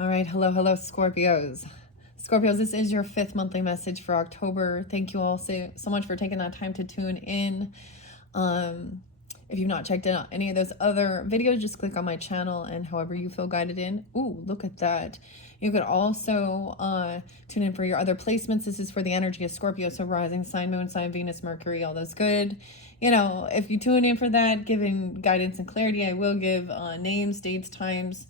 All right, hello, Scorpios. Scorpios, this is your 5th monthly message for October. Thank you all so much for taking that time to tune in. If you've not checked out any of those other videos, just click on my channel and however you feel guided in. Ooh, look at that. You could also tune in for your other placements. This is for the energy of Scorpio, so rising sign, moon sign, Venus, Mercury, all those good. You know, if you tune in for that, giving guidance and clarity, I will give names, dates, times,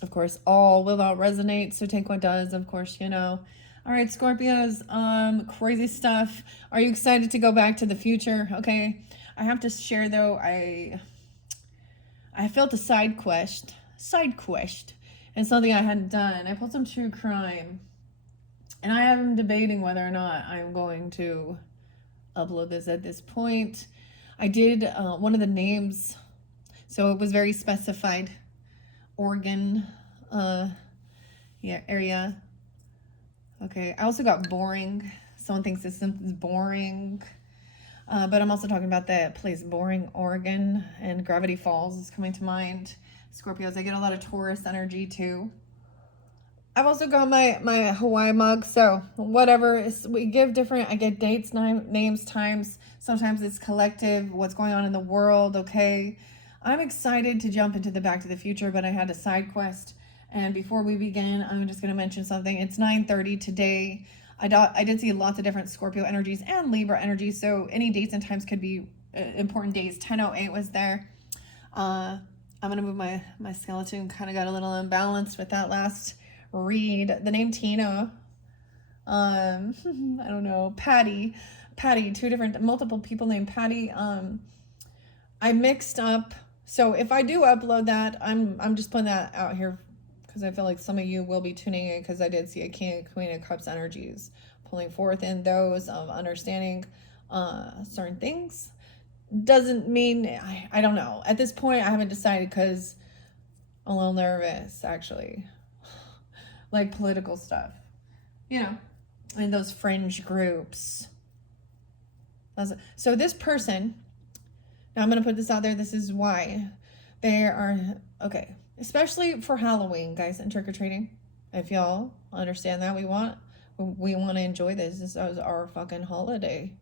of course, all will not resonate, so take what does, of course, you know. All right, Scorpios, crazy stuff. Are you excited to go back to the future? Okay, I have to share though, I felt a side quest, and something I hadn't done. I pulled some true crime, and I am debating whether or not I'm going to upload this at this point. I did one of the names, so it was very specified. Oregon area. Okay, I also got boring. Someone thinks this is boring, but I'm also talking about the place Boring, Oregon, and Gravity Falls is coming to mind. Scorpios, I get a lot of Taurus energy too. I've also got my Hawaii mug, so whatever, we give different, I get dates, names, times. Sometimes it's collective, what's going on in the world, okay? I'm excited to jump into the Back to the Future, but I had a side quest. And before we begin, I'm just going to mention something. It's 9:30 today. I did see lots of different Scorpio energies and Libra energies, so any dates and times could be important days. 10:08 was there. I'm going to move my skeleton. Kind of got a little unbalanced with that last read. The name Tina. I don't know. Patty, multiple people named Patty. I mixed up. So if I do upload that, I'm just putting that out here because I feel like some of you will be tuning in because I did see a King and Queen of Cups energies pulling forth in those of understanding certain things. Doesn't mean, I don't know. At this point, I haven't decided because I'm a little nervous, actually. Like political stuff, you know, in those fringe groups. So this person, now I'm going to put this out there. This is why they are, okay, especially for Halloween, guys, and trick-or-treating. If y'all understand that, we want to enjoy this. This is our fucking holiday.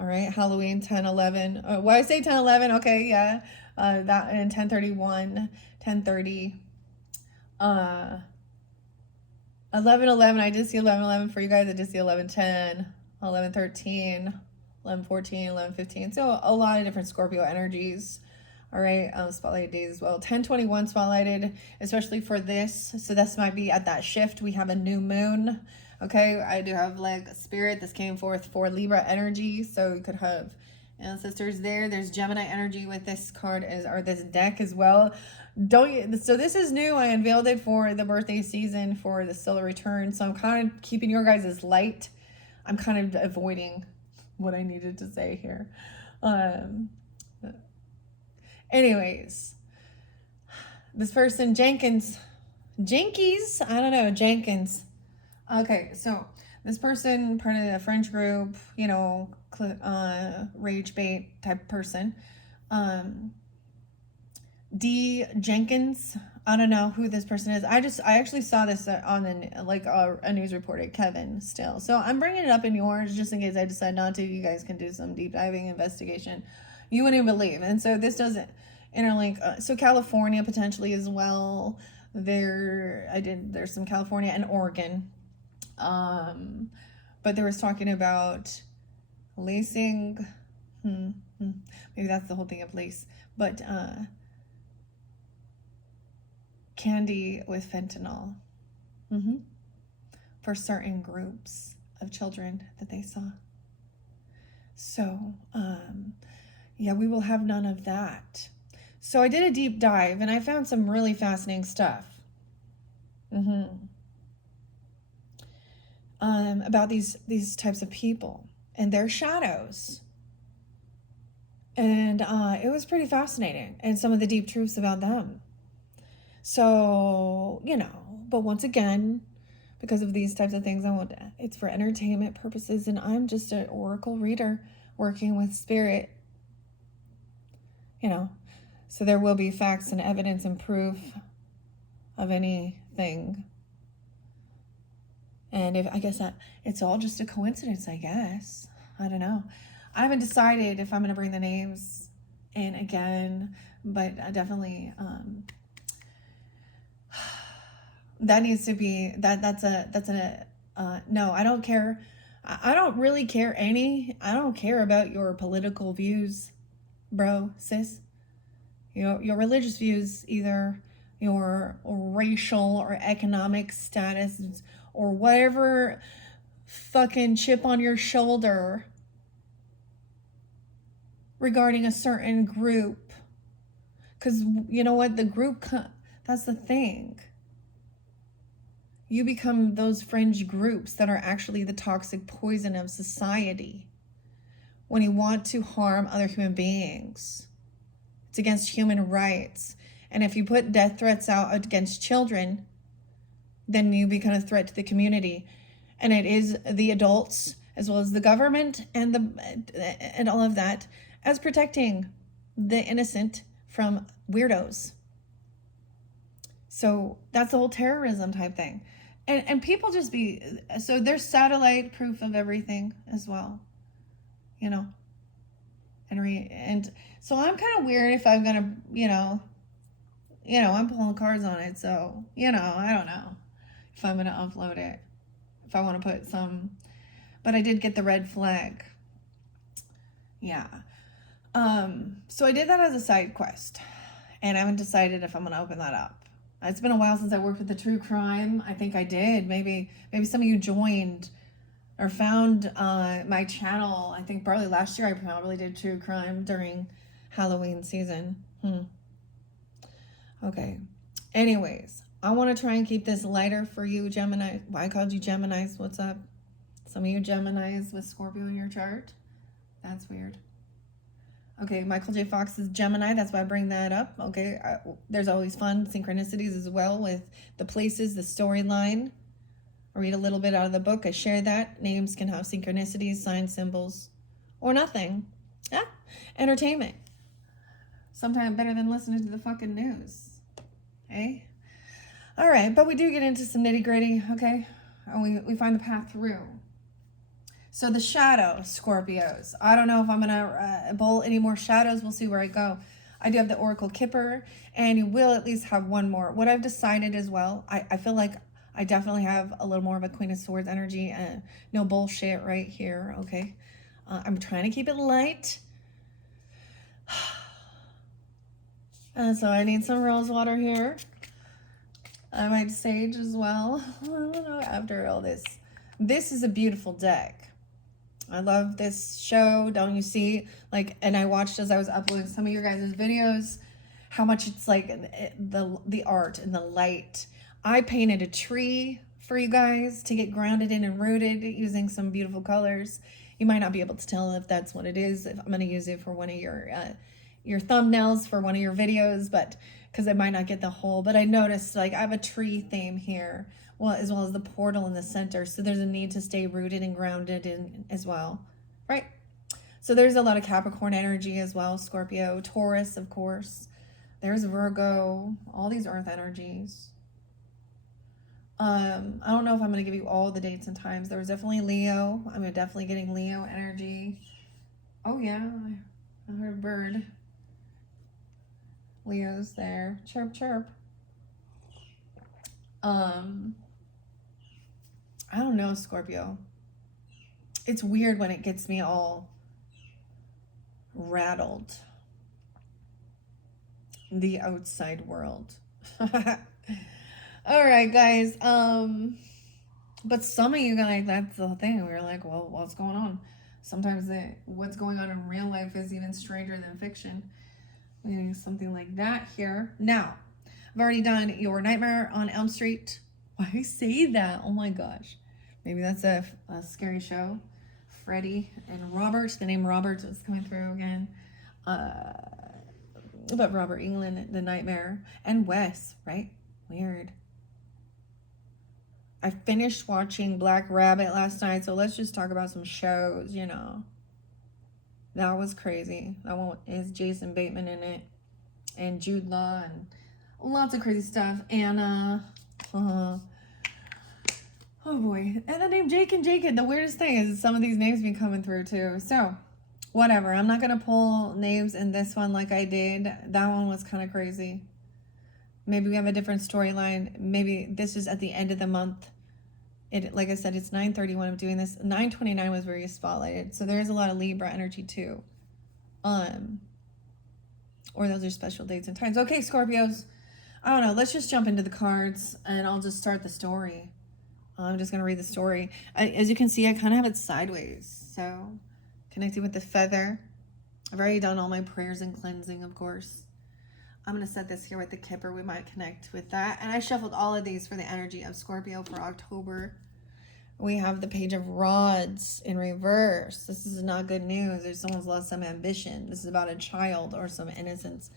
All right, Halloween 10/11. Why I say 10/11? Okay, yeah. That and 10/31, 10/30. 11/11. I did see 11/11 for you guys. I did see 11/10, 11/13, 11/14, 11/15. So a lot of different Scorpio energies. All right, spotlight days as well. 10/21 spotlighted, especially for this. So this might be at that shift. We have a new moon. Okay, I do have like spirit. This came forth for Libra energy. So you could have ancestors there. There's Gemini energy with this card or this deck as well. So this is new. I unveiled it for the birthday season for the stellar return. So I'm kind of keeping your guys' light. I'm kind of avoiding what I needed to say here. Anyways, this person, Jenkins, I don't know, Jenkins. Okay, so this person, part of a French group, you know, rage bait type person. D. Jenkins, I don't know who this person is. I actually saw this on a news report at Kevin still. So I'm bringing it up in yours just in case I decide not to. You guys can do some deep diving investigation. You wouldn't believe. And so this doesn't interlink. So California potentially as well. There's some California and Oregon. But there was talking about lacing. Maybe that's the whole thing of lace. But candy with fentanyl for certain groups of children that they saw. So, yeah, we will have none of that. So I did a deep dive and I found some really fascinating stuff about these types of people and their shadows. And it was pretty fascinating, and some of the deep truths about them. So, you know, but once again, because of these types of things, it's for entertainment purposes, and I'm just an oracle reader working with spirit, you know. So there will be facts and evidence and proof of anything. And if I guess that it's all just a coincidence, I guess. I don't know. I haven't decided if I'm going to bring the names in again, but I definitely that needs to be that's a no, I don't care. I don't really care I don't care about your political views, bro, sis. Your religious views, either your racial or economic status or whatever fucking chip on your shoulder regarding a certain group. Because you know what? That's the thing. You become those fringe groups that are actually the toxic poison of society when you want to harm other human beings. It's against human rights. And if you put death threats out against children, then you become a threat to the community. And it is the adults as well as the government and all of that as protecting the innocent from weirdos. So that's the whole terrorism type thing. And people just so there's satellite proof of everything as well, you know. And so I'm kind of weird if I'm gonna, I'm pulling cards on it. So, I don't know if I'm gonna upload it, if I want to put some, but I did get the red flag. Yeah. So I did that as a side quest, and I haven't decided if I'm gonna open that up. It's been a while since I worked with the true crime. I think I did. Maybe some of you joined or found my channel. I think probably last year I probably did true crime during Halloween season. Okay. Anyways, I want to try and keep this lighter for you, Gemini. Why I called you Geminis? What's up? Some of you Geminis with Scorpio in your chart. That's weird. Okay, Michael J. Fox is Gemini. That's why I bring that up. Okay, there's always fun synchronicities as well with the places, the storyline. I read a little bit out of the book. I share that. Names can have synchronicities, signs, symbols, or nothing. Yeah, entertainment. Sometimes better than listening to the fucking news. Okay? All right, but we do get into some nitty gritty, okay? And we find the path through. So the shadow, Scorpios. I don't know if I'm going to bowl any more shadows. We'll see where I go. I do have the Oracle Kipper, and you will at least have one more. What I've decided as well, I feel like I definitely have a little more of a Queen of Swords energy. No bullshit right here, okay? I'm trying to keep it light. So I need some rose water here. I might sage as well. I don't know, after all this. This is a beautiful deck. I love this show. Don't you see? And I watched as I was uploading some of your guys' videos, how much it's like the art and the light. I painted a tree for you guys to get grounded in and rooted using some beautiful colors. You might not be able to tell if that's what it is. If I'm going to use it for one of your thumbnails for one of your videos, but because I might not get the whole. But I noticed I have a tree theme here. Well, as well as the portal in the center. So there's a need to stay rooted and grounded in as well, right? So there's a lot of Capricorn energy as well, Scorpio, Taurus, of course. There's Virgo, all these earth energies. I don't know if I'm going to give you all the dates and times. There was definitely Leo. I'm definitely getting Leo energy. Oh, yeah. I heard a bird. Leo's there. Chirp, chirp. I don't know, Scorpio. It's weird when it gets me all rattled. The outside world. All right, guys. But some of you guys, that's the thing. We're like, well, what's going on? Sometimes what's going on in real life is even stranger than fiction. Something like that here. Now, I've already done your Nightmare on Elm Street. Why say that? Oh my gosh. Maybe that's a scary show. Freddy and Robert. The name Robert is coming through again. But Robert Englund, The Nightmare. And Wes, right? Weird. I finished watching Black Rabbit last night, so let's just talk about some shows, That was crazy. That one is Jason Bateman in it. And Jude Law and Lots of crazy stuff. Anna. Oh boy. And the name Jake and Jacob. The weirdest thing is some of these names been coming through too. So, whatever. I'm not going to pull names in this one like I did. That one was kind of crazy. Maybe we have a different storyline. Maybe this is at the end of the month. Like I said, it's 9:30 when I'm doing this. 9:29 was very spotlighted. So there's a lot of Libra energy too. Or those are special dates and times. Okay, Scorpios. I don't know. Let's just jump into the cards and I'll just start the story. I'm just going to read the story. As you can see, I kind of have it sideways. So, connecting with the feather. I've already done all my prayers and cleansing, of course. I'm going to set this here with the Kipper. We might connect with that. And I shuffled all of these for the energy of Scorpio for October. We have the Page of Rods in reverse. This is not good news. There's someone's lost some ambition. This is about a child or some innocence.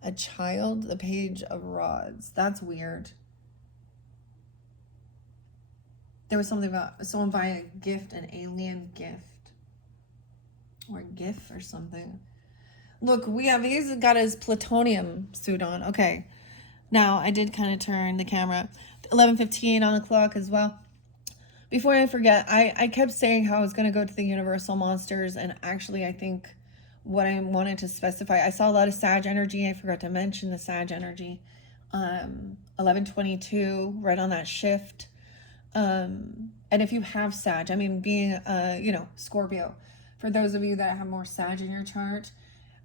A child, the Page of Rods. That's weird. There was something about someone buying a gift, an alien gift. Or a gift or something. Look, he's got his plutonium suit on. Okay. Now, I did kind of turn the camera. 11:15 on the clock as well. Before I forget, I kept saying how I was going to go to the Universal Monsters. And actually, I think what I wanted to specify, I saw a lot of Sag energy. I forgot to mention the Sag energy. 11:22, right on that shift. And if you have Sag, I mean, being, Scorpio, for those of you that have more Sag in your chart,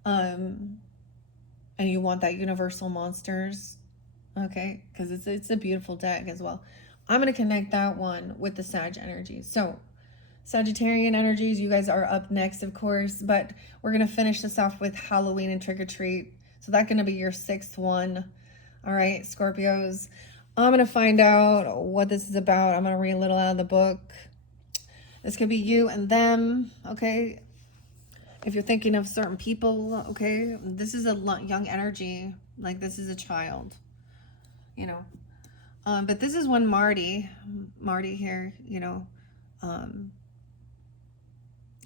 and you want that Universal Monsters, okay, because it's a beautiful deck as well. I'm going to connect that one with the Sag energies. So, Sagittarian energies, you guys are up next, of course, but we're going to finish this off with Halloween and Trick or Treat. So that's going to be your 6th one. All right, Scorpios. I'm going to find out what this is about. I'm going to read a little out of the book. This could be you and them, okay? If you're thinking of certain people, okay? This is a young energy. Like, this is a child, you know? But this is when Marty here,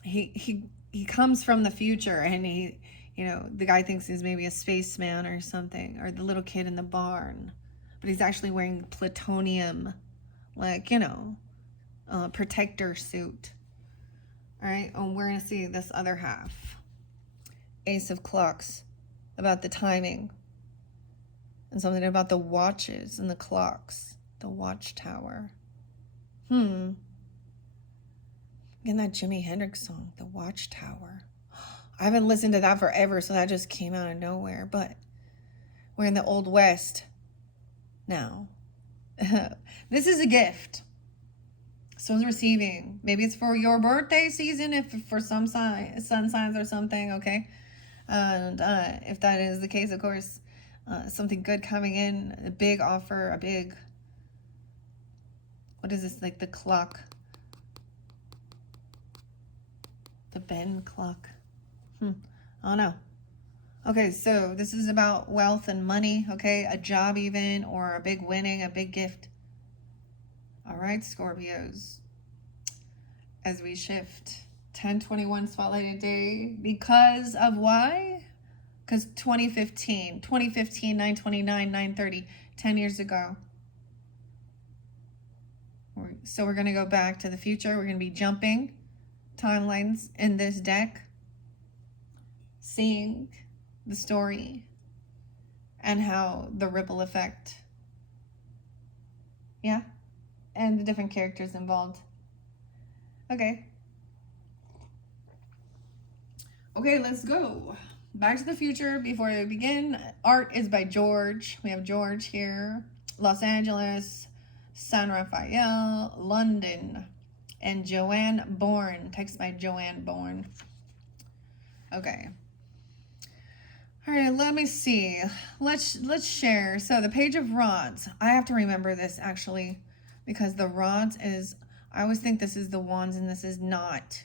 he comes from the future and the guy thinks he's maybe a spaceman or something, or the little kid in the barn. But he's actually wearing plutonium, protector suit. All right, and we're going to see this other half. Ace of Clocks, about the timing. And something about the watches and the clocks. The watchtower. Getting that Jimi Hendrix song, The Watchtower. I haven't listened to that forever, so that just came out of nowhere. But we're in the Old West now. This is a gift. Someone's receiving. Maybe it's for your birthday season, if for some sun signs or something, okay? And if that is the case, of course, something good coming in, a big offer, what is this, like the clock? The Ben clock. I don't know. Okay, so this is about wealth and money, okay? A job even, or a big winning, a big gift. All right, Scorpios. As we shift, 10/21 spotlighted day. Because of why? Because 2015, 9/29, 9/30, 10 years ago. So we're going to go back to the future. We're going to be jumping timelines in this deck, seeing the story and how the ripple effect, and the different characters involved. Okay, let's go. Back to the Future. Before we begin, art is by George. We have George here. Los Angeles, San Rafael, London, and Joanne Bourne. Text by Joanne Bourne. Okay. All right, let me see. Let's share. So the Page of Rods. I have to remember this actually, because the rods is, I always think this is the wands and this is not.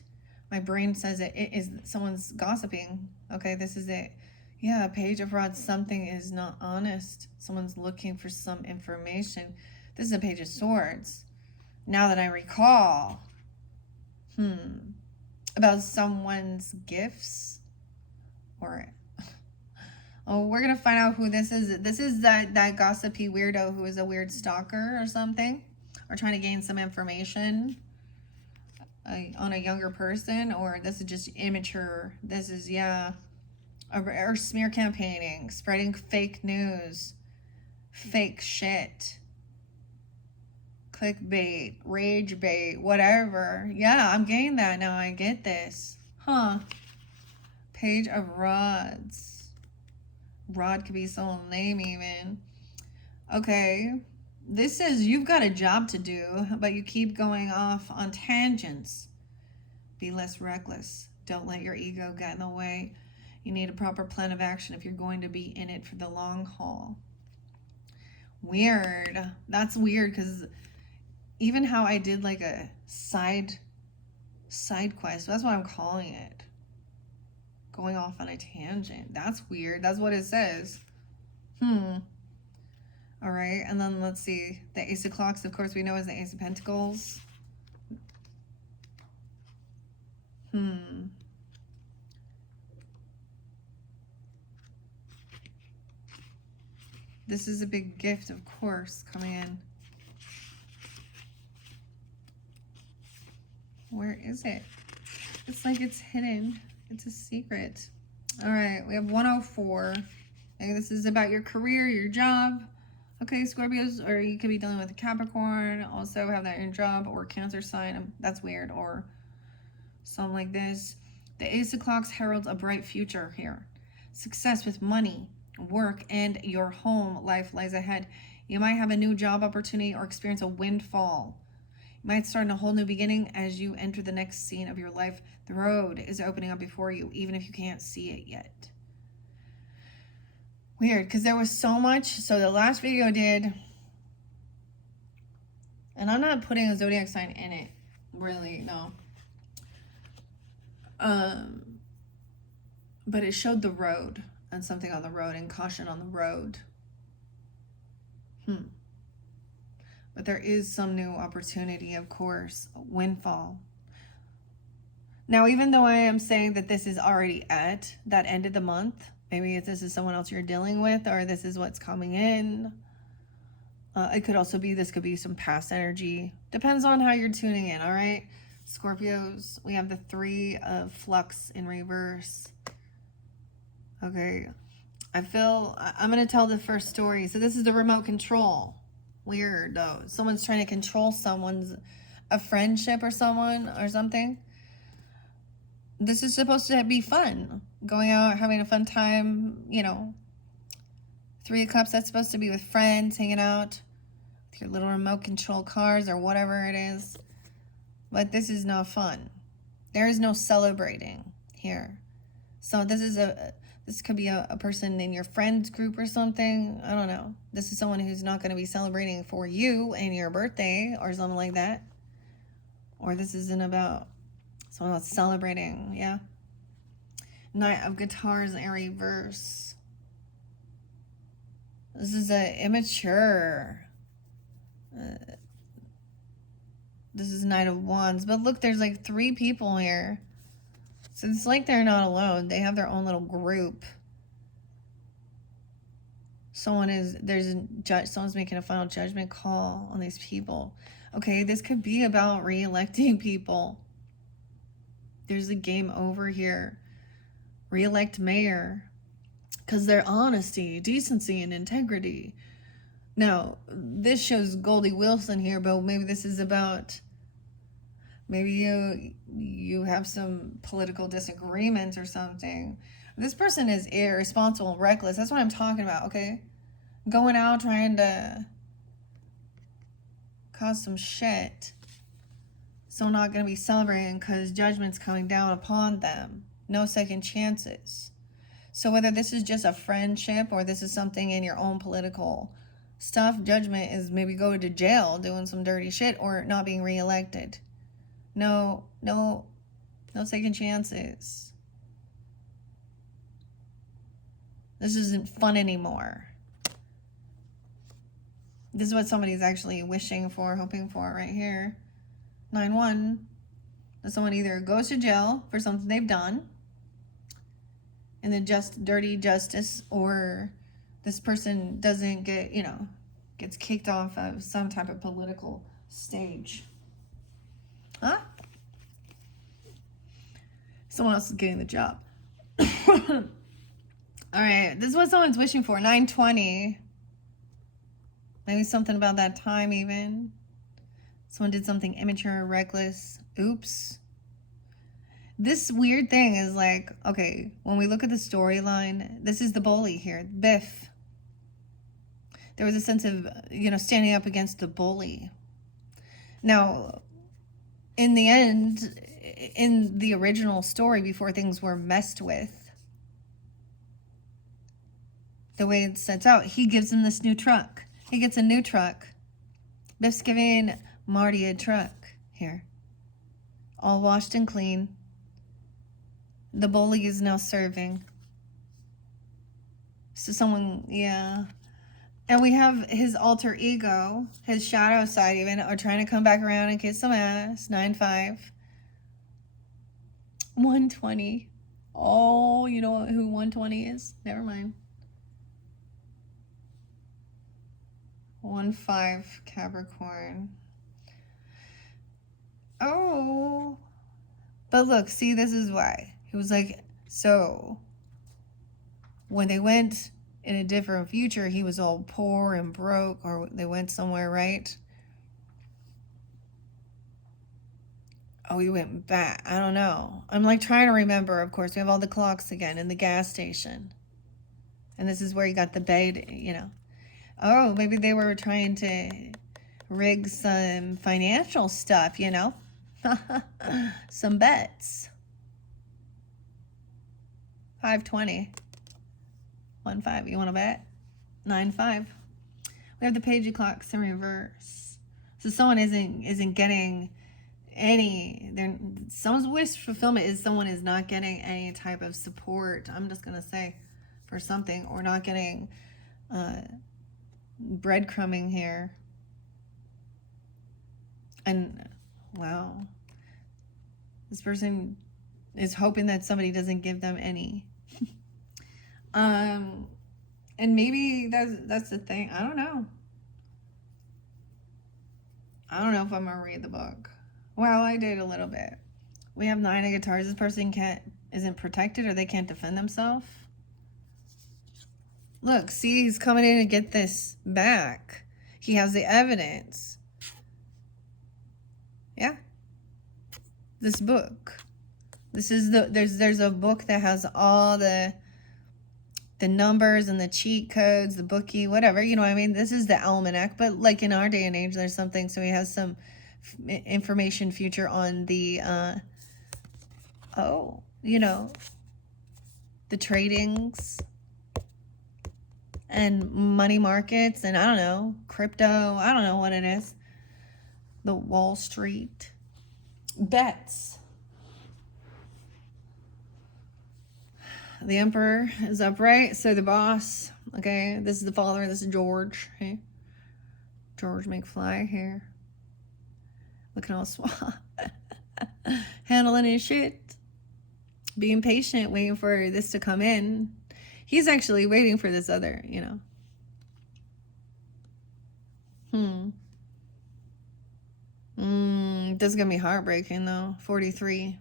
My brain says it is someone's gossiping. Okay, this is it. Yeah, Page of Rods, something is not honest. Someone's looking for some information. This is a Page of Swords. Now that I recall. About someone's gifts or Oh, we're gonna find out who this is. This is that gossipy weirdo who is a weird stalker or something, or trying to gain some information on a younger person, or this is just immature. This is, yeah, or smear campaigning, spreading fake news, fake shit, clickbait, rage bait, whatever. Yeah, I'm getting that now. I get this. Huh. Page of Rods. Rod could be someone's name even. Okay. This says you've got a job to do, but you keep going off on tangents. Be less reckless. Don't let your ego get in the way. You need a proper plan of action if you're going to be in it for the long haul. Weird. That's weird because even how I did like a side quest, that's what I'm calling it. Going off on a tangent. That's weird. That's what it says. All right, and then let's see. The Ace of Clocks, of course, we know is the Ace of Pentacles. This is a big gift, of course, coming in. Where is it? It's like it's hidden. It's a secret. All right, we have 104. And this is about your career, your job. Okay, Scorpios, or you could be dealing with a Capricorn. Also have that in your job, or Cancer sign. That's weird, or something like this. The Ace of Clocks heralds a bright future here. Success with money, work, and your home life lies ahead. You might have a new job opportunity or experience a windfall. You might start a whole new beginning as you enter the next scene of your life. The road is opening up before you, even if you can't see it yet. Weird, because there was so much. So the last video did, and I'm not putting a zodiac sign in it, really, no. But it showed the road and something on the road and caution on the road. But there is some new opportunity, of course, a windfall. Now, even though I am saying that this is already at that end of the month, maybe if this is someone else you're dealing with, or this is what's coming in. It could also be, this could be some past energy. Depends on how you're tuning in, all right? Scorpios, we have the 3 of Flux in reverse. Okay, I feel, I'm going to tell the first story. So this is the remote control. Weird, though. Someone's trying to control a friendship or someone or something. This is supposed to be fun. Going out, having a fun time, you know. 3 of Cups, that's supposed to be with friends, hanging out with your little remote control cars or whatever it is. But this is not fun. There is no celebrating here. So this could be a person in your friends group or something. I don't know. This is someone who's not going to be celebrating for you and your birthday or something like that. Or this isn't about someone that's celebrating, yeah. Knight of Guitars in reverse. This is immature. This is Knight of Wands. But look, there's like 3 people here. So it's like they're not alone. They have their own little group. Someone's making a final judgment call on these people. Okay, this could be about re-electing people. There's a game over here. Re-elect mayor. Because their honesty, decency, and integrity. Now, this shows Goldie Wilson here, but maybe this is about, maybe you have some political disagreement or something. This person is irresponsible, reckless. That's what I'm talking about, okay? Going out trying to cause some shit. So not going to be celebrating because judgment's coming down upon them. No second chances. So whether this is just a friendship or this is something in your own political stuff, judgment is maybe go to jail doing some dirty shit or not being reelected. No second chances. This isn't fun anymore. This is what somebody's actually wishing for, hoping for right here. 9-1. That someone either goes to jail for something they've done, and the dirty justice, or this person doesn't get, gets kicked off of some type of political stage. Huh? Someone else is getting the job. All right, this is what someone's wishing for. 920. Maybe something about that time even. Someone did something immature, reckless. Oops. This weird thing is like, okay, when we look at the storyline, this is the bully here, Biff. There was a sense of, standing up against the bully. Now, in the end, in the original story, before things were messed with, the way it sets out, he gives him this new truck. He gets a new truck. Biff's giving Marty a truck here. All washed and clean. The bully is now serving. So someone, yeah. And we have his alter ego, his shadow side even, are trying to come back around and kiss some ass. 9-5. 120. Oh, you know who 120 is? Never mind. 1-5 Capricorn. Oh. But look, see, this is why. He was like, so when they went in a different future, he was all poor and broke, or they went somewhere, right? Oh, he went back. I don't know. I'm like trying to remember. Of course, we have all the clocks again in the gas station. And this is where he got the bait, Oh, maybe they were trying to rig some financial stuff, Some bets. 520. 1-5. You want to bet? 9-5. We have the page of clocks in reverse. So someone isn't getting any. Someone's wish fulfillment is someone is not getting any type of support. I'm just gonna say for something, or not getting breadcrumbing here. And wow, this person is hoping that somebody doesn't give them any. And maybe that's the thing. I don't know. I don't know if I'm gonna read the book. Well, I did a little bit. We have 9 of guitars. This person isn't protected, or they can't defend themselves. Look, see, he's coming in to get this back. He has the evidence. Yeah. This book. This is there's a book that has all the numbers and the cheat codes, the bookie, whatever, you know what I mean? This is the almanac, but like in our day and age, there's something, so he has some information future on the, the tradings and money markets, and I don't know, crypto, I don't know what it is. The Wall Street bets. The Emperor is upright, so the boss, okay, this is the father, this is George, okay? George McFly here. Looking all suave. Handling his shit. Being patient, waiting for this to come in. He's actually waiting for this other, This is gonna be heartbreaking though. 43.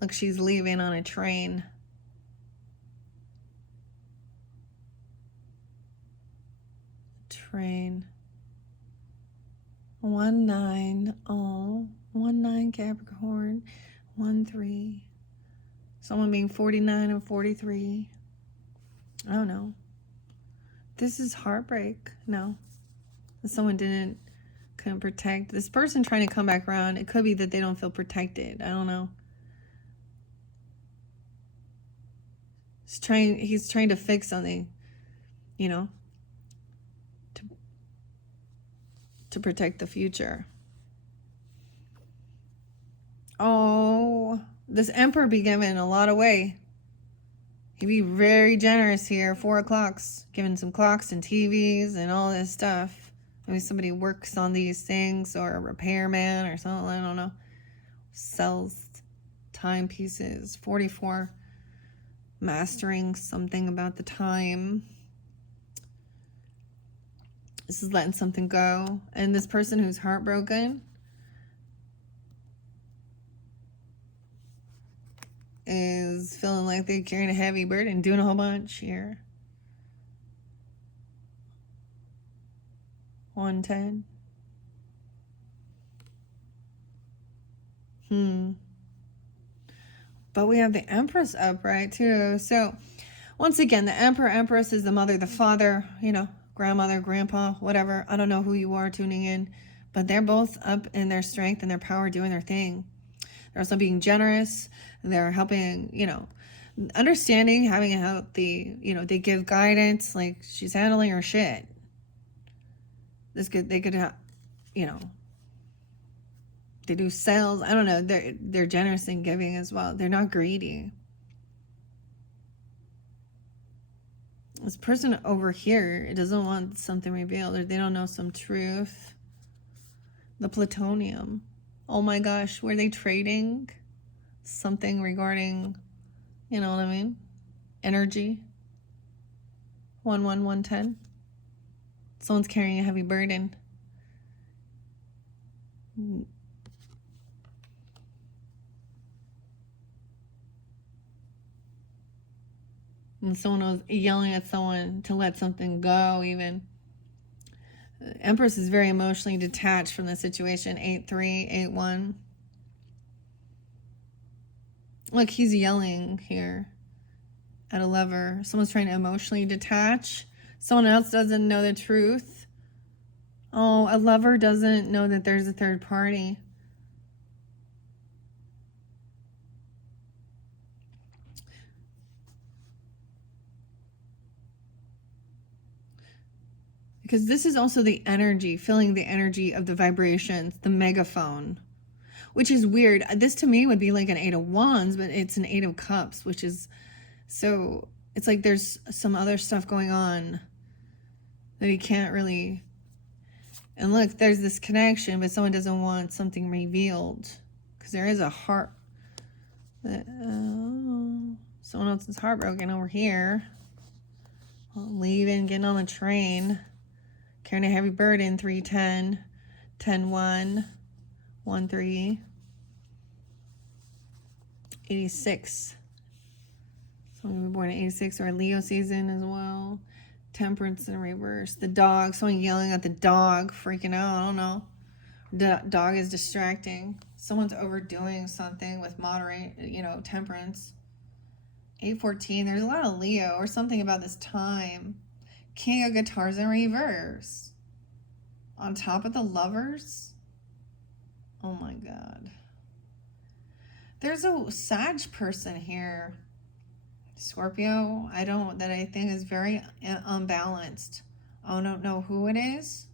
Look, she's leaving on a train. Train. 1-9. Oh, 1-9 Capricorn. 1-3. Someone being 49 and 43. I don't know. This is heartbreak. No. Someone couldn't protect. This person trying to come back around. It could be that they don't feel protected. I don't know. He's trying to fix something, to protect the future. Oh, this Emperor be giving a lot away. He'd be very generous here. 4 o'clocks, giving some clocks and TVs and all this stuff. Maybe somebody works on these things, or a repairman or something, I don't know. Sells timepieces. 44, mastering something about the time. This is letting something go. And this person who's heartbroken is feeling like they're carrying a heavy burden, doing a whole bunch here. 110. But we have the Empress upright too. So once again, the Emperor, Empress is the mother, the father, you know, grandmother, grandpa, whatever. I don't know who you are tuning in, but they're both up in their strength and their power doing their thing. They're also being generous. They're helping, you know, understanding, having a healthy, you know, they give guidance, like she's handling her shit. They could have, you know, they do sales. I don't know. They're generous in giving as well. They're not greedy. This person over here doesn't want something revealed, or they don't know some truth. The plutonium. Oh my gosh, were they trading something regarding, you know what I mean? Energy. 11110. Someone's carrying a heavy burden. And someone was yelling at someone to let something go, even. Empress is very emotionally detached from the situation. 8381. Look, he's yelling here at a lover. Someone's trying to emotionally detach. Someone else doesn't know the truth. Oh, a lover doesn't know that there's a third party. Because this is also the energy, feeling the energy of the vibrations, the megaphone, which is weird. This to me would be like an 8 of Wands, but it's an 8 of Cups, which is, so it's like there's some other stuff going on that he can't really, and look, there's this connection, but someone doesn't want something revealed because there is a heart, someone else is heartbroken over here, leaving, getting on the train. Carrying a heavy burden, 310, 10-1, 1-3, 86. Someone was born in 86 or a Leo season as well. Temperance in reverse. The dog, someone yelling at the dog, freaking out, I don't know. The dog is distracting. Someone's overdoing something with moderate, you know, temperance. 814, there's a lot of Leo or something about this time. King of Guitars in reverse. On top of the lovers. Oh my God. There's a Sag person here. Scorpio, that I think is very unbalanced. I don't know who it is.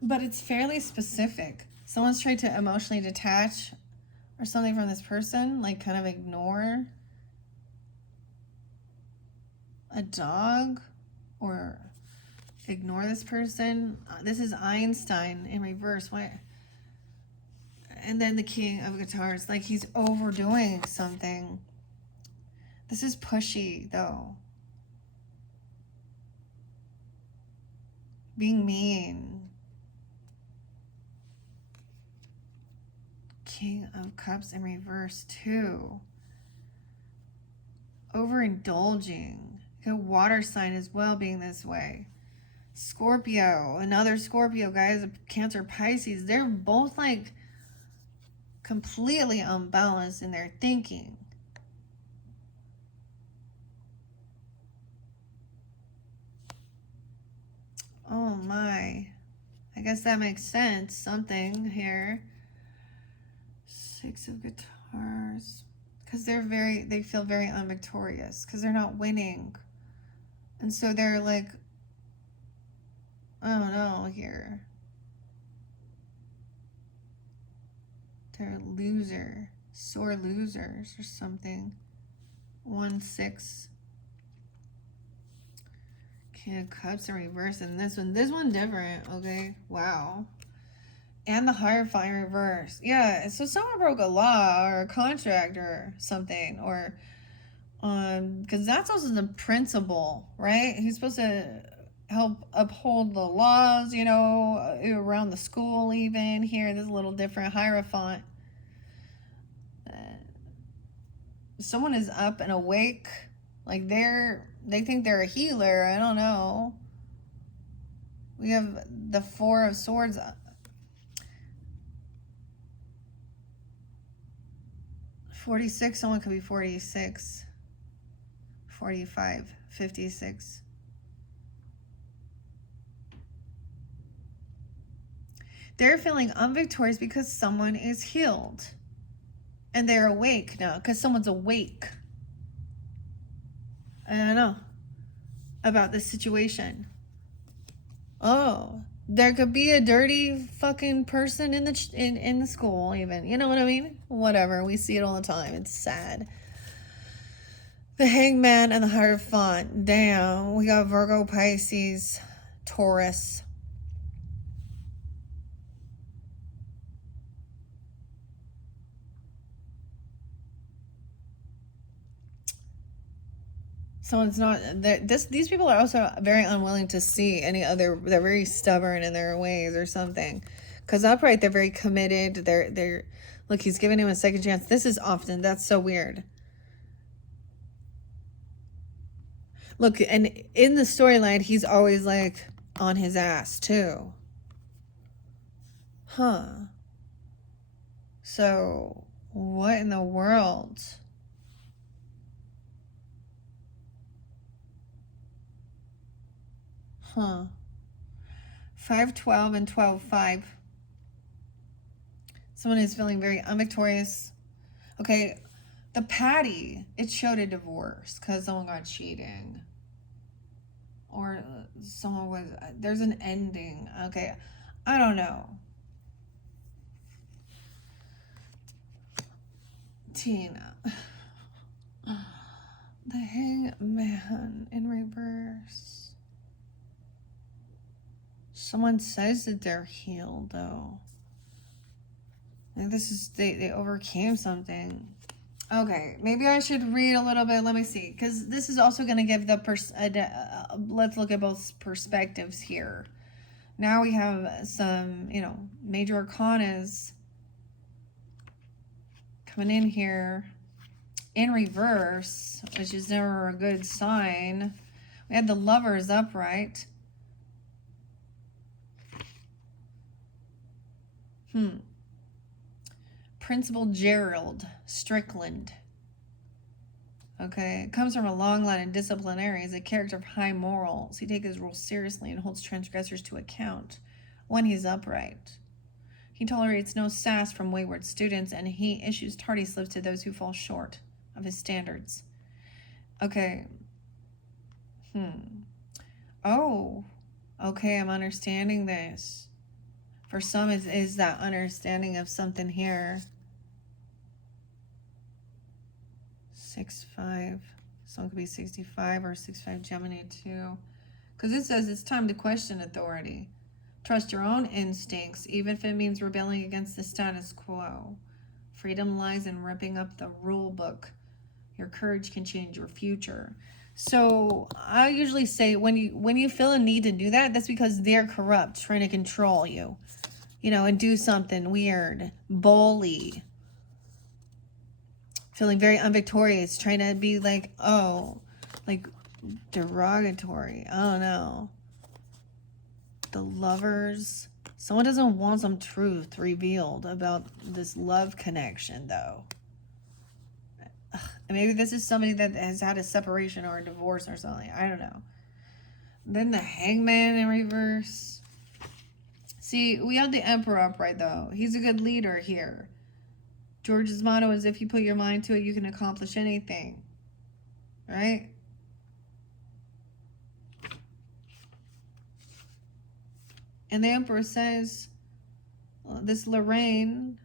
But it's fairly specific. Someone's tried to emotionally detach or something from this person, like kind of ignore a dog or ignore this person. This is Einstein in reverse. Why? And then the King of Guitars, like he's overdoing something. This is pushy though. Being mean. King of Cups in reverse too. Overindulging. A water sign as well being this way. Scorpio, another Scorpio, guys, Cancer, Pisces, they're both like completely unbalanced in their thinking. Oh my. I guess that makes sense. Something here. 6 of Guitars. Because they feel very unvictorious. Because they're not winning. And so they're like, I don't know here. They're sore losers or something. 1-6. King of Cups in reverse. And this one different, okay? Wow. And the Hierophant in reverse. Yeah, so someone broke a law or a contract or something, or because that's also the principle, right? He's supposed to help uphold the laws, around the school. Even here, this is a little different. Hierophant. Someone is up and awake, like they think they're a healer. I don't know. We have the Four of Swords. 46, someone could be 46, 45, 56. They're feeling unvictorious because someone is healed. And they're awake now because someone's awake. I don't know about this situation. Oh, there could be a dirty fucking person in the school even. You know what I mean? Whatever. We see it all the time. It's sad. The Hangman and the Hierophant. Damn. We got Virgo, Pisces, Taurus. Someone's not. These people are also very unwilling to see any other. They're very stubborn in their ways or something. Because upright, they're very committed. They're. Look, he's giving him a second chance. This is often. That's so weird. Look, and in the storyline, he's always like on his ass too. Huh. So, what in the world? Huh. 5-12 and 12-5. Someone is feeling very unvictorious. Okay, the Patty, it showed a divorce because someone got cheating. Or someone was, there's an ending. Okay, I don't know. Tina. The Hangman in reverse. Someone says that they're healed, though. Like this is, they overcame something. Okay, maybe I should read a little bit. Let me see. Because this is also going to give the let's look at both perspectives here. Now we have some, major arcanas coming in here in reverse, which is never a good sign. We had the Lovers upright. Principal Gerald Strickland. Okay, it comes from a long line of disciplinarians, a character of high morals. He takes his rules seriously and holds transgressors to account when he's upright. He tolerates no sass from wayward students, and he issues tardy slips to those who fall short of his standards. Okay. Oh, okay, I'm understanding this. For some, is that understanding of something here. 6-5. Someone could be 65 or 6-5 Gemini too. Because it says it's time to question authority. Trust your own instincts, even if it means rebelling against the status quo. Freedom lies in ripping up the rule book. Your courage can change your future. So I usually say when you feel a need to do that, that's because they're corrupt, trying to control you, and do something weird, bully, feeling very unvictorious, trying to be like derogatory. I don't know. The Lovers. Someone doesn't want some truth revealed about this love connection, though. Maybe this is somebody that has had a separation or a divorce or something. I don't know. Then the Hangman in reverse. See, we have the Emperor upright, though. He's a good leader here. George's motto is, if you put your mind to it, you can accomplish anything. Right? And the Emperor says, this Lorraine,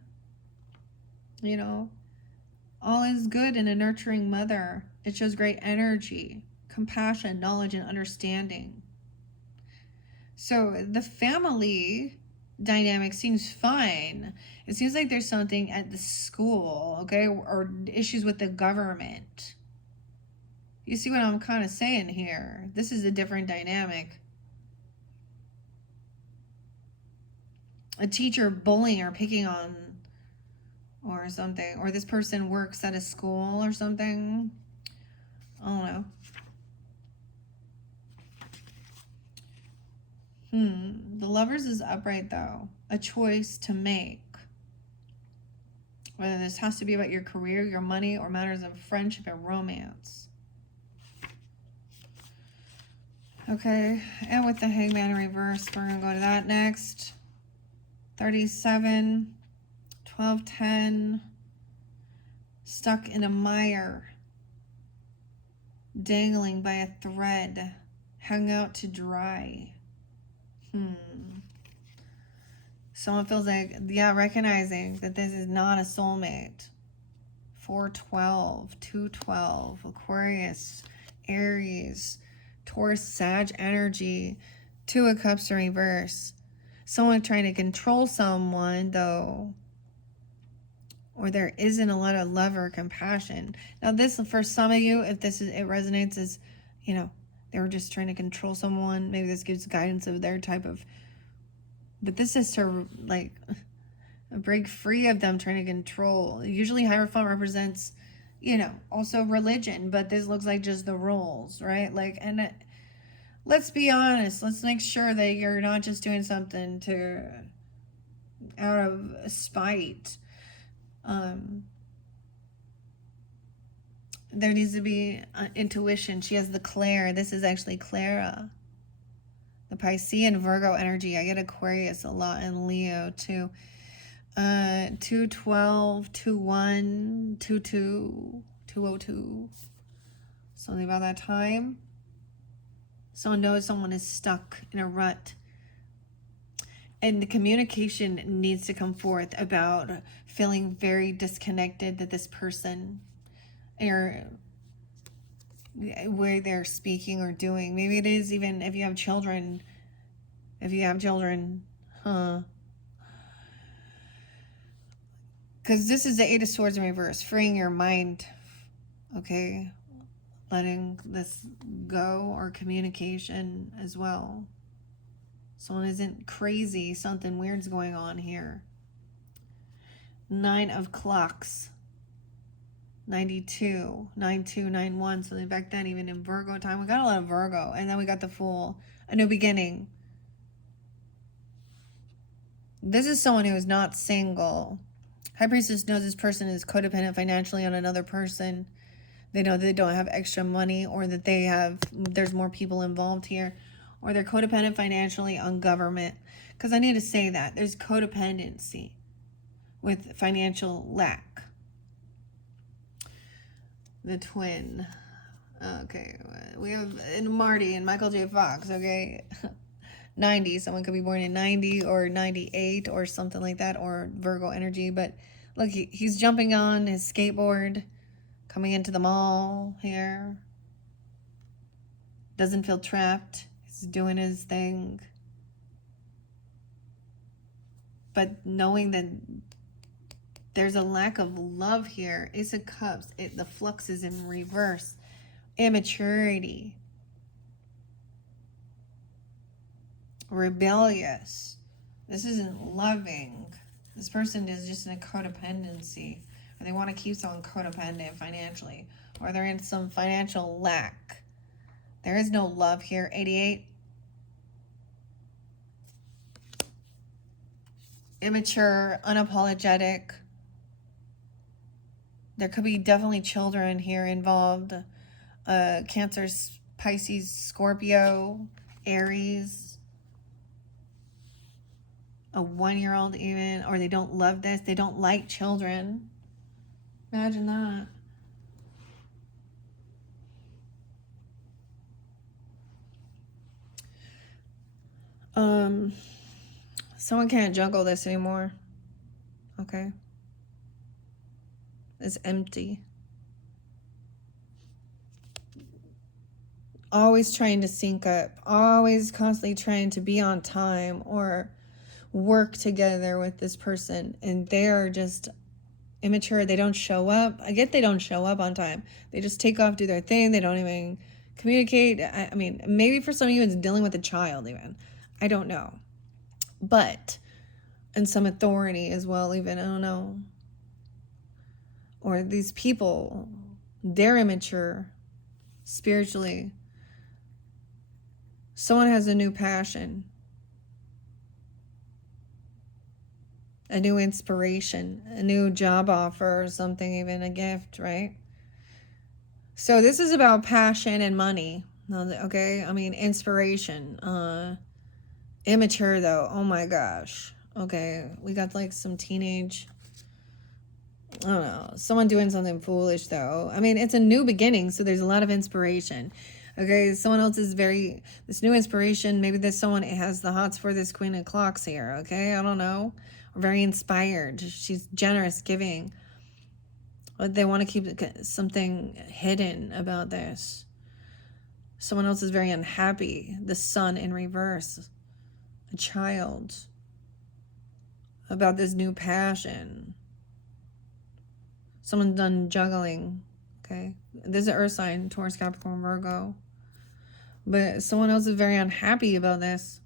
all is good in a nurturing mother. It shows great energy, compassion, knowledge, and understanding. So the family dynamic seems fine. It seems like there's something at the school, okay, or issues with the government. You see what I'm kind of saying here? This is a different dynamic. A teacher bullying or picking on or something, or this person works at a school or something. I don't know. The Lovers is upright though. A choice to make. Whether this has to be about your career, your money, or matters of friendship and romance. Okay, and with the Hangman in reverse, we're going to go to that next. 37, 1210, stuck in a mire, dangling by a thread, hung out to dry. Someone feels like, yeah, recognizing that this is not a soulmate. 412, 212, Aquarius, Aries, Taurus, Sag energy, Two of Cups in reverse. Someone trying to control someone, though, or there isn't a lot of love or compassion. Now, this, for some of you, if this is, it resonates as, you know, they were just trying to control someone. Maybe this gives guidance of their type of, but this is to, like, break free of them trying to control. Usually Hierophant represents, you know, also religion, but this looks like just the rules, right? Like, and let's be honest. Let's make sure that you're not just doing something to, out of spite. There needs to be intuition. She has the Claire. This is actually Clara. The Piscean Virgo energy. I get Aquarius a lot and Leo too. 212, 21, 22, 202. Something about that time. Someone knows someone is stuck in a rut. And the communication needs to come forth about feeling very disconnected that this person, or where they're speaking or doing. Maybe it is even if you have children. Because this is the Eight of Swords in reverse. Freeing your mind. Okay. Letting this go, or communication as well. Someone isn't crazy. Something weird's going on here. 9 of Clocks. 92, 92, 91. So back then, even in Virgo time, we got a lot of Virgo. And then we got the Fool. A new beginning. This is someone who is not single. High Priestess knows this person is codependent financially on another person. They know that they don't have extra money, or that there's more people involved here. Or they're codependent financially on government. Because I need to say that. There's codependency with financial lack. The Twin. Okay. We have Marty and Michael J. Fox, okay? 90. Someone could be born in 90 or 98 or something like that. Or Virgo energy. But look, he's jumping on his skateboard. Coming into the mall here. Doesn't feel trapped. He's doing his thing. But knowing that there's a lack of love here. Ace of Cups. The flux is in reverse. Immaturity. Rebellious. This isn't loving. This person is just in a codependency. Or they want to keep someone codependent financially. Or they're in some financial lack. There is no love here. 88. Immature, unapologetic. There could be definitely children here involved. Cancer, Pisces, Scorpio, Aries. A 1-year-old even. Or they don't love this. They don't like children. Imagine that. Someone can't juggle this anymore. Okay. It's empty. Always trying to sync up. Always constantly trying to be on time. Or work together with this person, and they're just immature. They don't show up. I get they don't show up on time. They just take off, do their thing. They don't even communicate. I mean, maybe for some of you it's dealing with a child even. I don't know. But, and some authority as well even, I don't know. Or these people, they're immature spiritually. Someone has a new passion, a new inspiration, a new job offer or something, even a gift, right? So this is about passion and money, okay? I mean, inspiration. Immature though, oh my gosh. Okay, we got like some teenage, I don't know, someone doing something foolish though. I mean, it's a new beginning, so there's a lot of inspiration. Okay, someone else is this new inspiration, maybe there's someone has the hots for this Queen of Clocks here, okay? I don't know. Very inspired. She's generous, giving. But they want to keep something hidden about this. Someone else is very unhappy. The Sun in reverse. A child. About this new passion. Someone's done juggling. Okay. There's an earth sign, Taurus, Capricorn, Virgo. But someone else is very unhappy about this.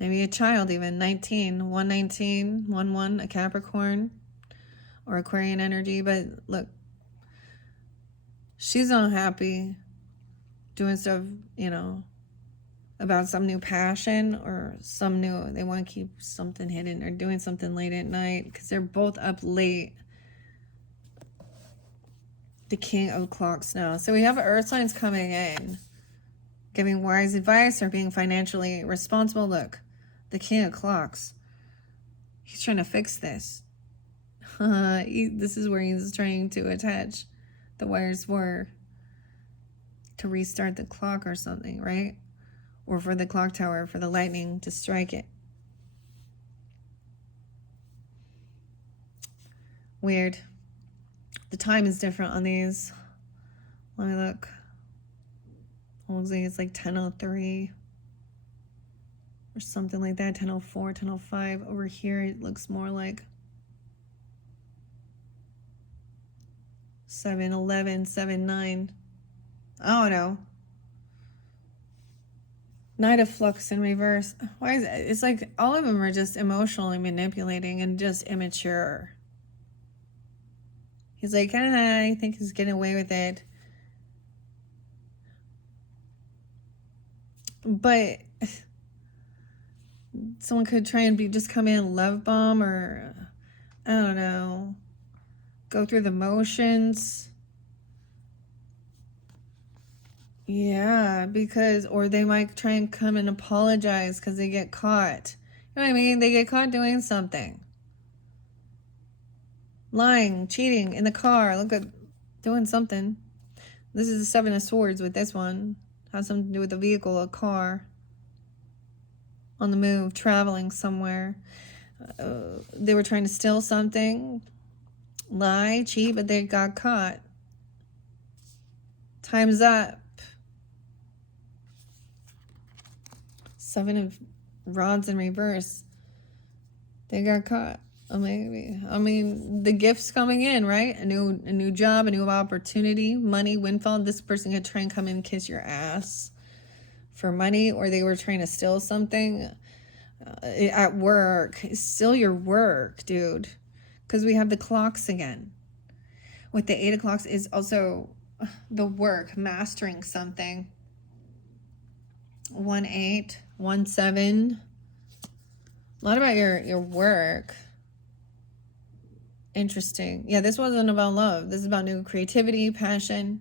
Maybe a child even. 119, 1, a Capricorn or Aquarian energy. But look, she's unhappy doing stuff, you know, about some new passion or some new, they want to keep something hidden or doing something late at night because they're both up late. The King of Clocks now. So we have earth signs coming in, giving wise advice or being financially responsible. Look, the King of Clocks. He's trying to fix this. This is where he's trying to attach the wires for to restart the clock or something, right? Or for the clock tower, for the lightning to strike it. Weird. The time is different on these. Let me look. It looks like it's like 10:03 or something like that. 10:04, 10:05. Over here, it looks more like 7:11, 7:09. I don't know. Knight of Flux in reverse. Why is it? It's like all of them are just emotionally manipulating and just immature. He's like, I think he's getting away with it. But someone could try and just come in and love bomb or, I don't know, go through the motions. Yeah, because, or they might try and come and apologize because they get caught. You know what I mean? They get caught doing something. Lying, cheating in the car. Look at doing something. This is the Seven of Swords with this one. Has something to do with a vehicle, a car. On the move, traveling somewhere. They were trying to steal something. Lie, cheat, but they got caught. Time's up. Seven of Rods in reverse. They got caught. Maybe. I mean, the gifts coming in, right? A new job, a new opportunity, money, windfall. This person could try and come in and kiss your ass for money, or they were trying to steal something at work. Steal your work, dude. Because we have the clocks again. With the 8 o'clocks is also the work, mastering something. 1-8, 1-7. A lot about your work. Interesting. Yeah, this wasn't about love. This is about new creativity, passion.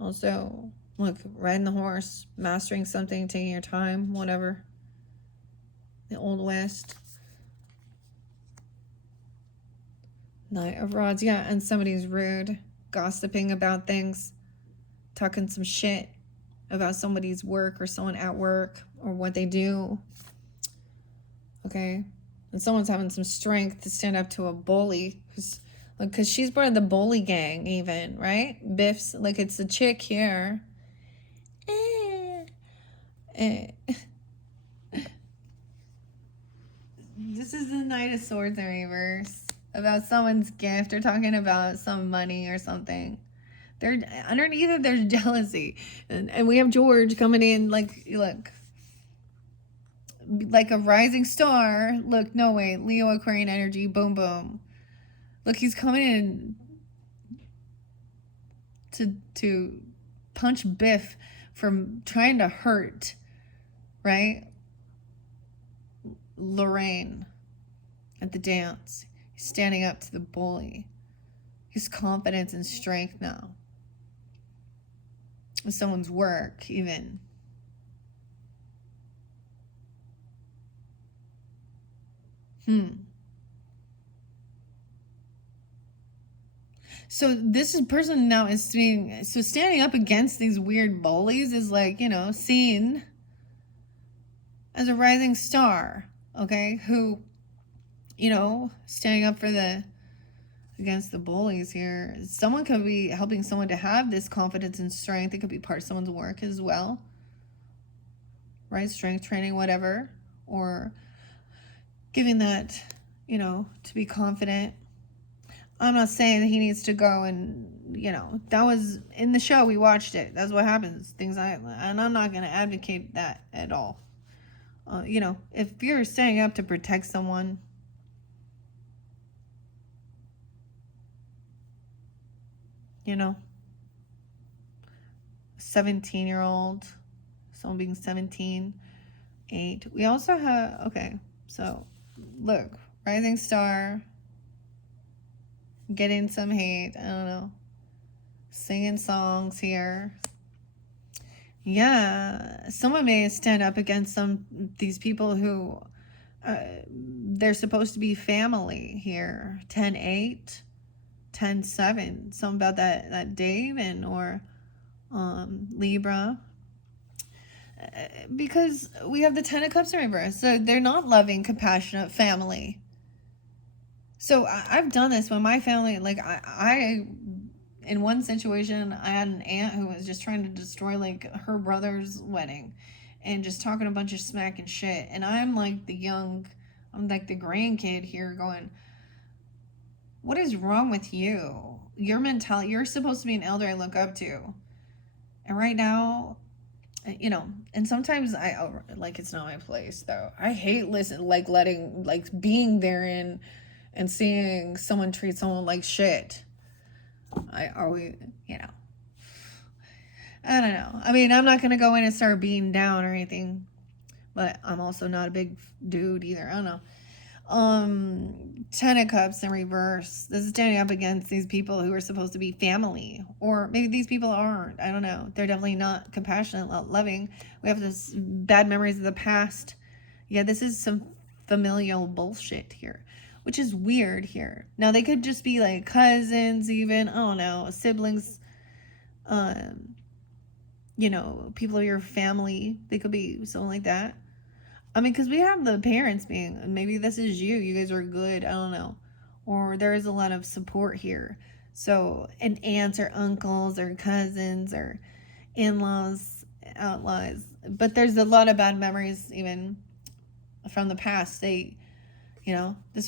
Also, look, riding the horse, mastering something, taking your time, whatever. The Old West. Knight of Rods. Yeah, and somebody's rude, gossiping about things, talking some shit about somebody's work or someone at work or what they do. Okay. And someone's having some strength to stand up to a bully. Because she's part of the bully gang even, right? Biff's, like it's a chick here. This is the Knight of Swords in reverse. About someone's gift. They're talking about some money or something. They're underneath it, there's jealousy. And we have George coming in like, look, like a rising star. Look, no way. Leo Aquarian energy. Boom, boom. Look, he's coming in to punch Biff from trying to hurt, right? Lorraine at the dance. He's standing up to the bully. His confidence and strength now. With someone's work, even. So this person now is standing up against these weird bullies is like, seen as a rising star, okay? Who, standing up against the bullies here. Someone could be helping someone to have this confidence and strength. It could be part of someone's work as well, right? Strength training, whatever, or giving that, to be confident. I'm not saying that he needs to go and, that was in the show. We watched it. That's what happens. And I'm not going to advocate that at all. If you're standing up to protect someone, 17-year-old, someone being 17, 8. We also have, okay, so look, rising star, getting some hate, I don't know, singing songs here. Yeah, someone may stand up against these people who, they're supposed to be family here. 10-8, 10-7, something about that David or Libra. Because we have the 10 of Cups in reverse. So they're not loving, compassionate family. So I've done this when my family, like I in one situation, I had an aunt who was just trying to destroy like her brother's wedding and just talking a bunch of smack and shit. And I'm like the grandkid here going, what is wrong with you? Your mentality, you're supposed to be an elder I look up to. And right now, and sometimes it's not my place though. I hate being there and seeing someone treat someone like shit. I don't know. I mean, I'm not going to go in and start being down or anything, but I'm also not a big dude either. I don't know. 10 of Cups in reverse. This is standing up against these people who are supposed to be family, or maybe these people aren't. I don't know. They're definitely not compassionate, not loving. We have this bad memories of the past. Yeah, this is some familial bullshit here, which is weird here. Now they could just be like cousins, even, I don't know, siblings, people of your family. They could be something like that. I mean, because we have the parents being, maybe this is you guys are good, I don't know. Or there is a lot of support here. So, and aunts or uncles or cousins or in-laws, outlaws. But there's a lot of bad memories even from the past. This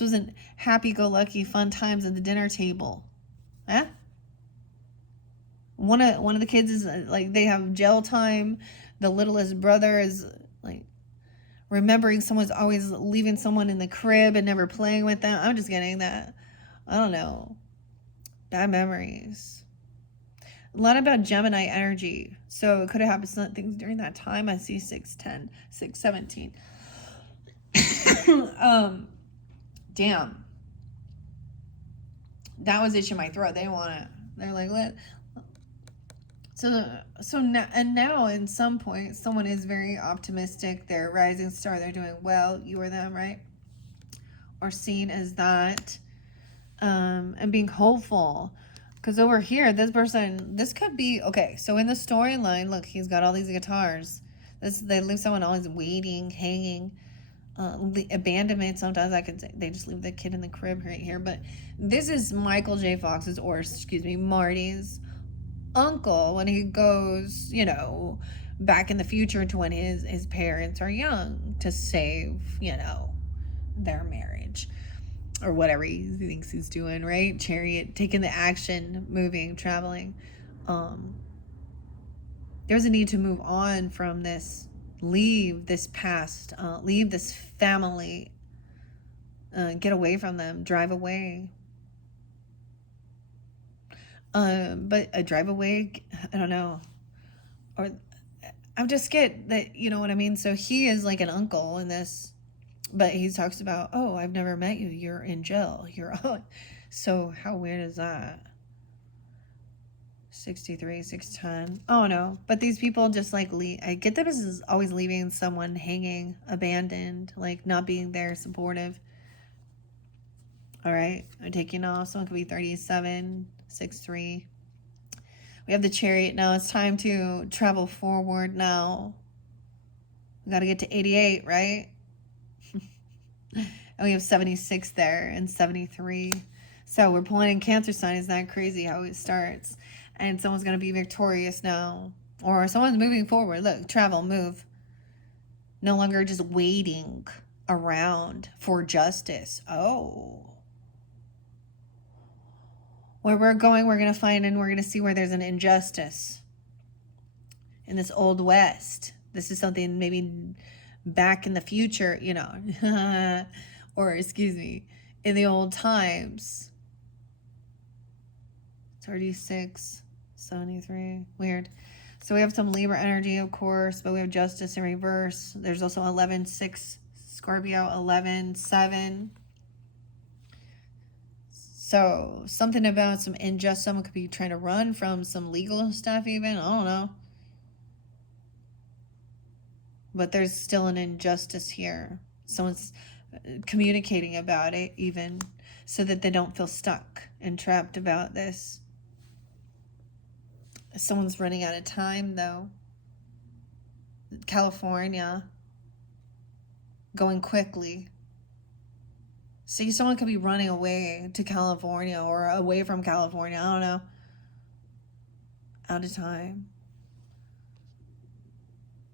wasn't happy-go-lucky fun times at the dinner table. Huh? One of the kids is like, they have jail time. The littlest brother is like remembering someone's always leaving someone in the crib and never playing with them. I'm just getting that. I don't know. Bad memories. A lot about Gemini energy. So it could have happened some things during that time. I see 6-10, 6-17. Damn. That was itching my throat. They want it. They're like, So now in some point, someone is very optimistic. They're a rising star. They're doing well. You or them, right? Or seen as that. And being hopeful. Because over here, this could be, okay, so in the storyline, look, he's got all these guitars. They leave someone always waiting, hanging. Abandonment, sometimes they just leave the kid in the crib right here. But this is Michael J. Fox's, or excuse me, Marty's uncle when he goes, back in the future to when his parents are young to save, their marriage or whatever he thinks he's doing, right? Chariot, taking the action, moving, traveling. There's a need to move on from this, leave this past, leave this family, get away from them, drive away. But a drive away, I don't know. Or I'm just get that, you know what I mean? So he is like an uncle in this, but he talks about, oh, I've never met you. You're in jail. You're on. So how weird is that? 63, 610. Oh no. But these people just like leave. I get them as always leaving someone hanging, abandoned, like not being there, supportive. All right. I'm taking off. Someone could be 37, 63. We have the Chariot now. It's time to travel forward now. We got to get to 88, right? And we have 76 there and 73. So we're pulling in Cancer sign. Isn't that crazy how it starts? And someone's going to be victorious now. Or someone's moving forward. Look, travel, move. No longer just waiting around for justice. Oh. Where we're going, we're going to find and we're going to see where there's an injustice. In this old West. This is something maybe back in the future, you know. Or, excuse me, in the old times. 36, 73. Weird. So we have some Libra energy, of course, but we have justice in reverse. There's also 11-6 Scorpio, 11-7. So something about some injustice. Someone could be trying to run from some legal stuff even. I don't know. But there's still an injustice here. Someone's communicating about it even so that they don't feel stuck and trapped about this. Someone's running out of time though. California. Going quickly. See, someone could be running away to California or away from California. I don't know. Out of time.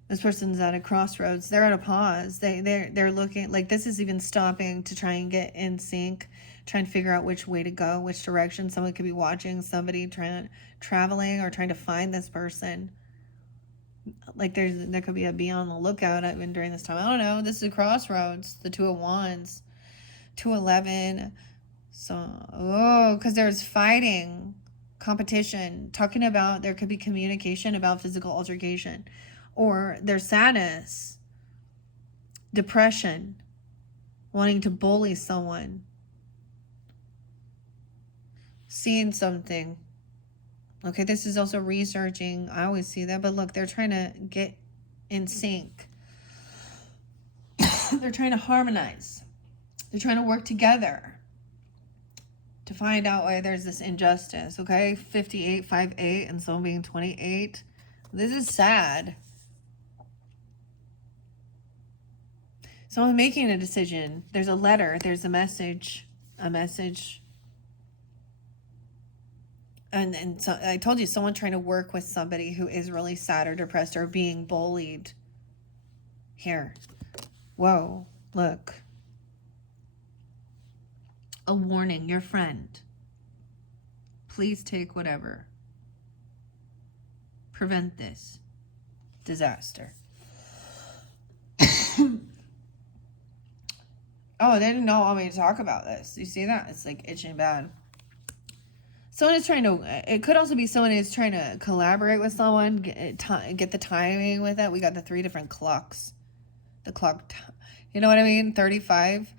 This person's at a crossroads. They're at a pause. They're looking like this is even stopping to try and get in sync, trying to figure out which way to go, which direction. Someone could be watching somebody traveling or trying to find this person. Like there could be a be on the lookout even during this time. I don't know. This is a crossroads. The Two of Wands. 211. So, because there's fighting, competition, talking about, there could be communication about physical altercation, or there's sadness, depression, wanting to bully someone, seeing something. Okay, this is also researching. I always see that, but look, they're trying to get in sync. They're trying to harmonize. They're trying to work together to find out why there's this injustice, okay? 58, 5-8, and someone being 28. This is sad. Someone making a decision. There's a letter. There's a message. And so I told you, someone trying to work with somebody who is really sad or depressed or being bullied. Here. Whoa, look. A warning, your friend. Please take whatever. Prevent this disaster. Oh, they didn't want me to talk about this. You see that? It's like itching bad. Someone is trying to, it could also be someone is trying to collaborate with someone, get the timing with it. We got the 3 different clocks. The clock, you know what I mean? 35.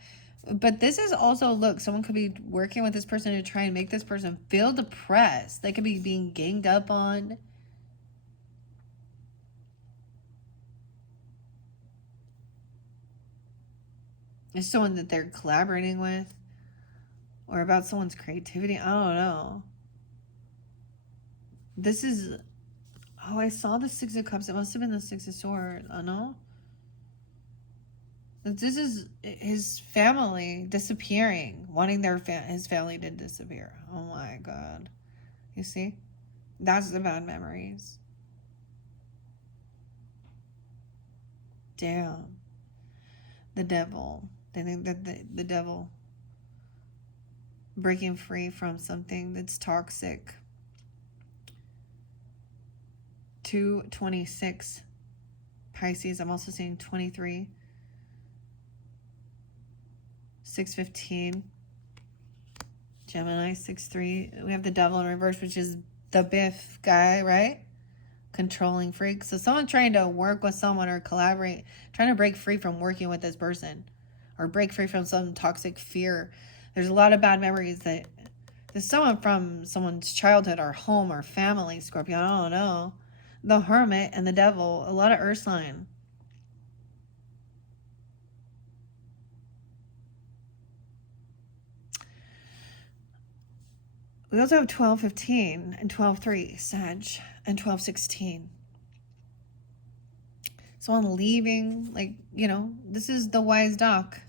But this is also, look, someone could be working with this person to try and make this person feel depressed. They could be being ganged up on. It's someone that they're collaborating with. Or about someone's creativity. I don't know. This is... Oh, I saw the 6 of Cups. It must have been the 6 of Swords. Oh, no? This is his family disappearing. Wanting his family to disappear. Oh, my God. You see? That's the bad memories. Damn. The devil. They think that the devil breaking free from something that's toxic. 226 Pisces. I'm also seeing 23. 615 Gemini. 6-3. We have the devil in reverse, which is the Biff guy, right? Controlling freak. So someone trying to work with someone or collaborate, trying to break free from working with this person or break free from some toxic fear. There's a lot of bad memories that there's someone from someone's childhood or home or family, Scorpio. I don't know. The Hermit and the Devil. A lot of earth sign. We also have 12-15 and 12-3 Sag and 12-16. Someone leaving, like, you know, this is the wise doc,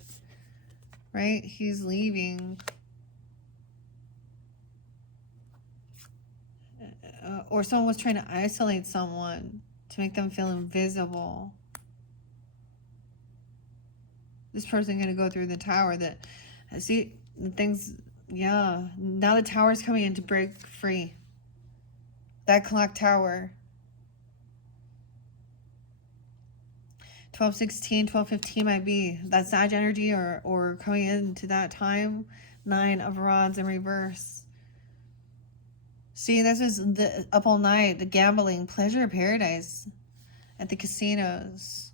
right? He's leaving. Or someone was trying to isolate someone to make them feel invisible. This person going to go through the tower that, see, things, yeah. Now the tower's coming in to break free. That clock tower. 12-16, 12-15 might be that Sag energy or coming into that time. 9 of Rods in reverse. See, this is the up all night, the gambling, pleasure paradise at the casinos.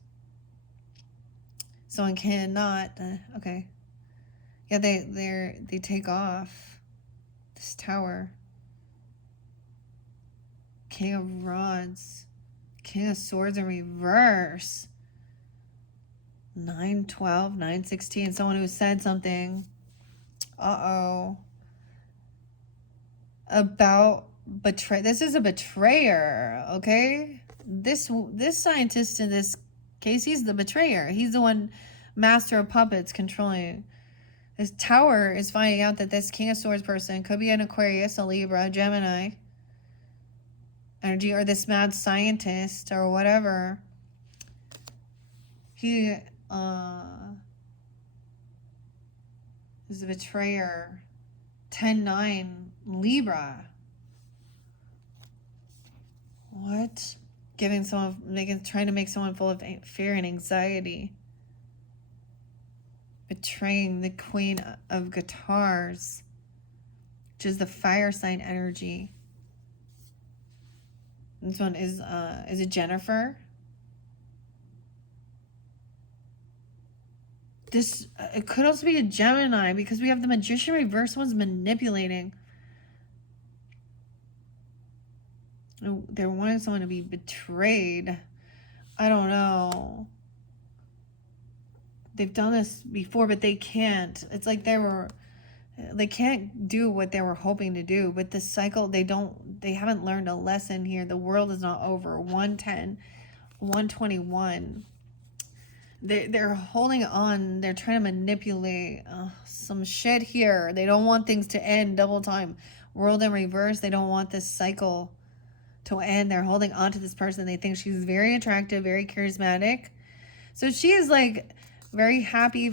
Someone cannot, okay. Yeah, they take off this tower. King of Rods, King of Swords in reverse. 9-12, 9-16. Someone who said something. About betray. This is a betrayer, okay? This scientist in this case, he's the betrayer. He's the one, master of puppets, controlling. This tower is finding out that this King of Swords person could be an Aquarius, a Libra, a Gemini energy, or this mad scientist or whatever. He is a betrayer. 10-9 Libra. What? Giving someone, trying to make someone full of fear and anxiety. Betraying the Queen of Guitars, which is the fire sign energy. This one is it Jennifer? This it could also be a Gemini because we have the Magician reverse. One's manipulating. They're wanting someone to be betrayed. I don't know. They've done this before, but they can't. It's like they can't do what they were hoping to do. But the cycle, they haven't learned a lesson here. The world is not over. 110, 121. They're holding on. They're trying to manipulate some shit here. They don't want things to end double time. World in reverse. They don't want this cycle to end. They're holding on to this person. They think she's very attractive, very charismatic. So she is like very happy,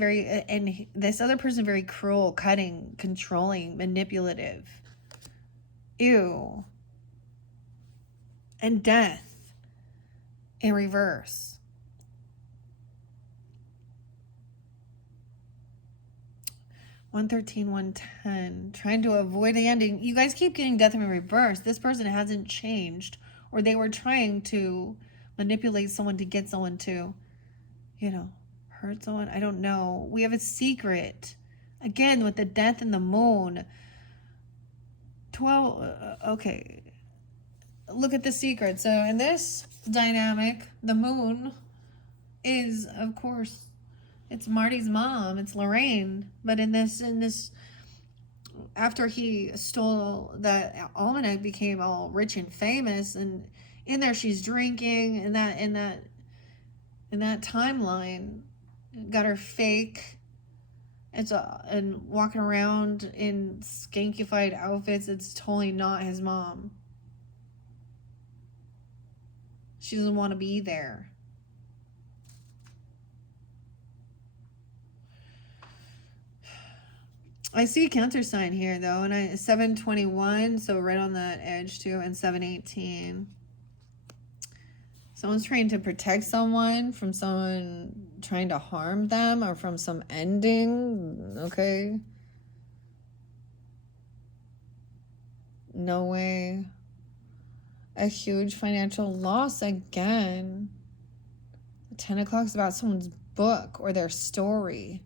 and this other person very cruel, cutting, controlling, manipulative. Ew. And death in reverse. $113, $110. Trying to avoid the ending. You guys keep getting death in reverse. This person hasn't changed, or they were trying to manipulate someone to get someone to, you know, hurt someone. I don't know. We have a secret. Again, with the death and the moon. 12. Okay. Look at the secret. So in this dynamic, the moon is, of course, it's Marty's mom. It's Lorraine. But in this, after he stole that almanac, became all rich and famous, and in there she's drinking. In that timeline, got her fake. And walking around in skankified outfits. It's totally not his mom. She doesn't want to be there. I see Cancer sign here though, and 721, so right on that edge too, and 718. Someone's trying to protect someone from someone trying to harm them or from some ending. Okay. No way. A huge financial loss again. 10 o'clock is about someone's book or their story,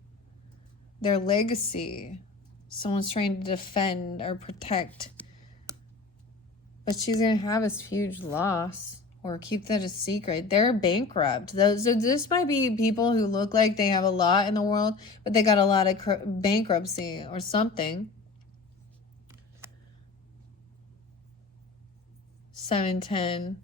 their legacy. Someone's trying to defend or protect. But she's going to have this huge loss. Or keep that a secret. They're bankrupt. So this might be people who look like they have a lot in the world, but they got a lot of bankruptcy or something. 710.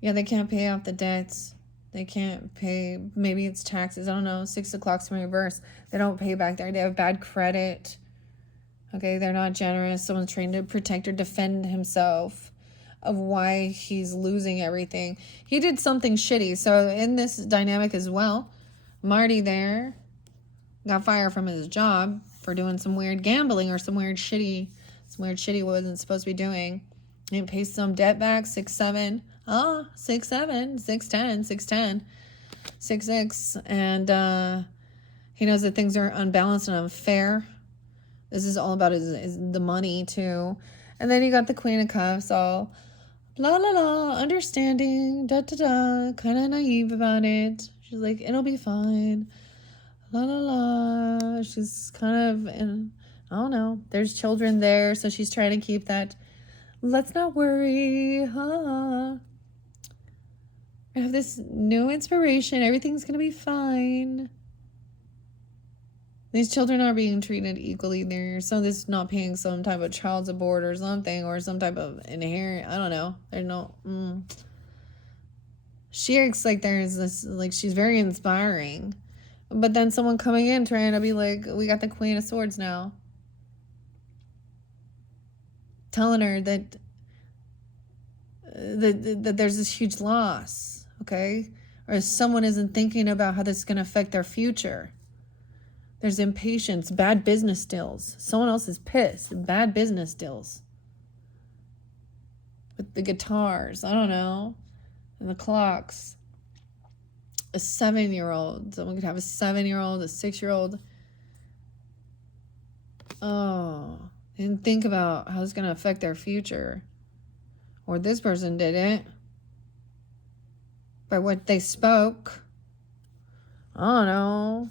Yeah, they can't pay off the debts. They can't pay. Maybe it's taxes. I don't know. 6 o'clock's in reverse. They don't pay back there. They have bad credit. Okay, they're not generous. Someone's trying to protect or defend himself of why he's losing everything. He did something shitty. So in this dynamic as well, Marty there got fired from his job for doing some weird gambling or some weird shitty wasn't supposed to be doing. He pays some debt back, 6-7. 6-7, 6-10, 6-10, 6-6. And he knows that things are unbalanced and unfair. This is all about is the money, too. And then you got the Queen of Cups, all la la la, understanding, da da da, kind of naive about it. She's like, it'll be fine. La la la. She's kind of, I don't know. There's children there, so she's trying to keep that. Let's not worry. I have this new inspiration. Everything's going to be fine. These children are being treated equally there. So this is not paying some type of child support or something, or some type of inherent, I don't know. There's no, she acts like there's this, like she's very inspiring. But then someone coming in trying to be like, we got the Queen of Swords now. Telling her that there's this huge loss, okay? Or someone isn't thinking about how this is going to affect their future. There's impatience, bad business deals. Someone else is pissed, bad business deals. With the guitars, I don't know, and the clocks. A 7-year-old, someone could have a 7-year-old, a 6-year-old. Oh, and think about how it's going to affect their future. Or this person didn't. By what they spoke. I don't know.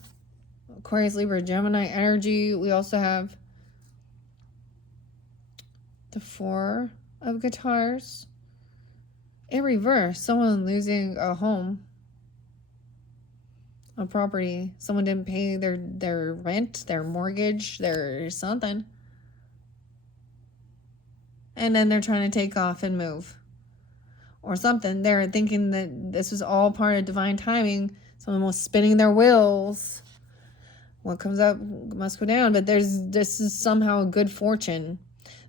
Aquarius, Libra, Gemini energy. We also have the 4 of guitars. In reverse, someone losing a home, a property. Someone didn't pay their rent, their mortgage, their something. And then they're trying to take off and move. Or something. They're thinking that this was all part of divine timing. Someone was spinning their wheels. What comes up must go down. But this is somehow a good fortune.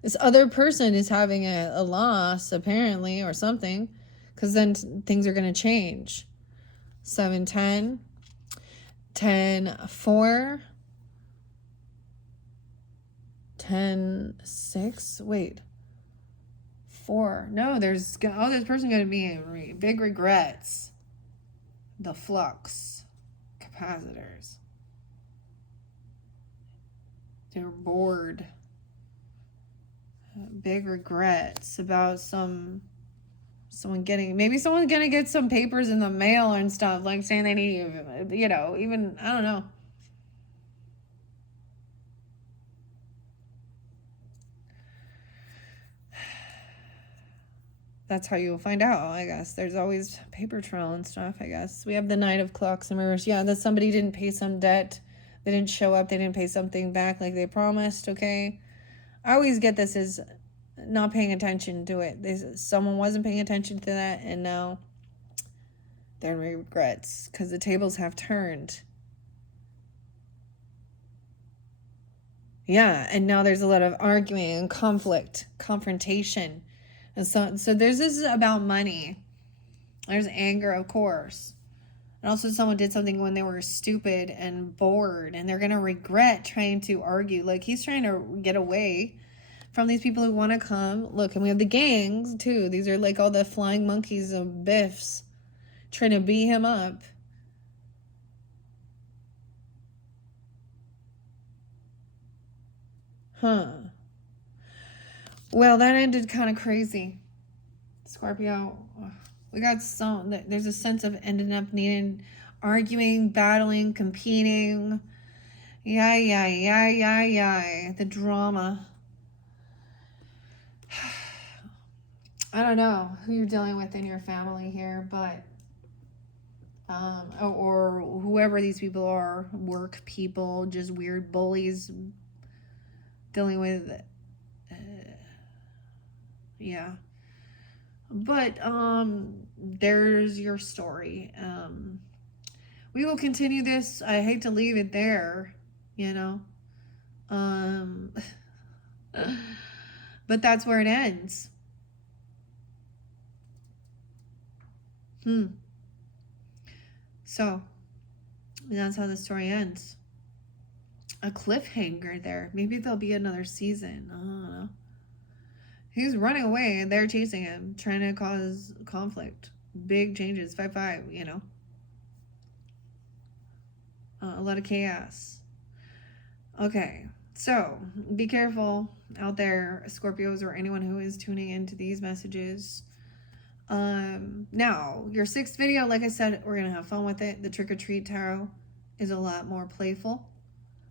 This other person is having a loss, apparently, or something. Because then things are going to change. 7-10. 10-4. 10-6. Wait. 4. No, this person going to be in big regrets. The flux capacitors. They're bored. Big regrets about someone's gonna get some papers in the mail and stuff, like saying they need, even, I don't know. That's how you'll find out, I guess. There's always paper trail and stuff, I guess. We have the Knight of Clocks and Mirrors. Yeah, that somebody didn't pay some debt. They didn't show up. They didn't pay something back like they promised, okay? I always get this as not paying attention to it. Someone wasn't paying attention to that, and now they're in regrets because the tables have turned. Yeah, and now there's a lot of arguing and conflict, confrontation. And so this is about money. There's anger, of course. And also someone did something when they were stupid and bored, and they're going to regret trying to argue. Like, he's trying to get away from these people who want to come. Look, and we have the gangs, too. These are like all the flying monkeys of Biffs trying to beat him up. Huh. Well, that ended kind of crazy. Scorpio. We got some. There's a sense of ending up needing, arguing, battling, competing. Yeah. The drama. I don't know who you're dealing with in your family here, but or whoever these people are, work people, just weird bullies dealing with, yeah. But there's your story. We will continue this. I hate to leave it there, you know. But that's where it ends. So that's how the story ends. A cliffhanger there. Maybe there'll be another season. I don't know. He's running away and they're chasing him, trying to cause conflict. Big changes. 5-5, you know. A lot of chaos. Okay, so be careful out there, Scorpios, or anyone who is tuning into these messages. Now, your 6th video, like I said, we're going to have fun with it. The Trick or Treat Tarot is a lot more playful.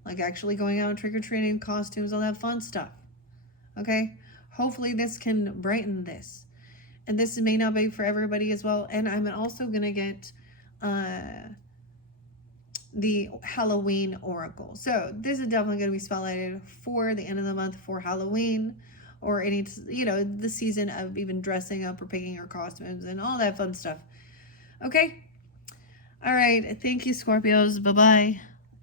Like actually going out trick-or-treating, costumes, all that fun stuff. Okay? Hopefully this can brighten this. And this may not be for everybody as well. And I'm also going to get the Halloween Oracle. So this is definitely going to be spotlighted for the end of the month for Halloween, or any, you know, the season of even dressing up or picking your costumes and all that fun stuff. Okay? All right. Thank you, Scorpios. Bye-bye.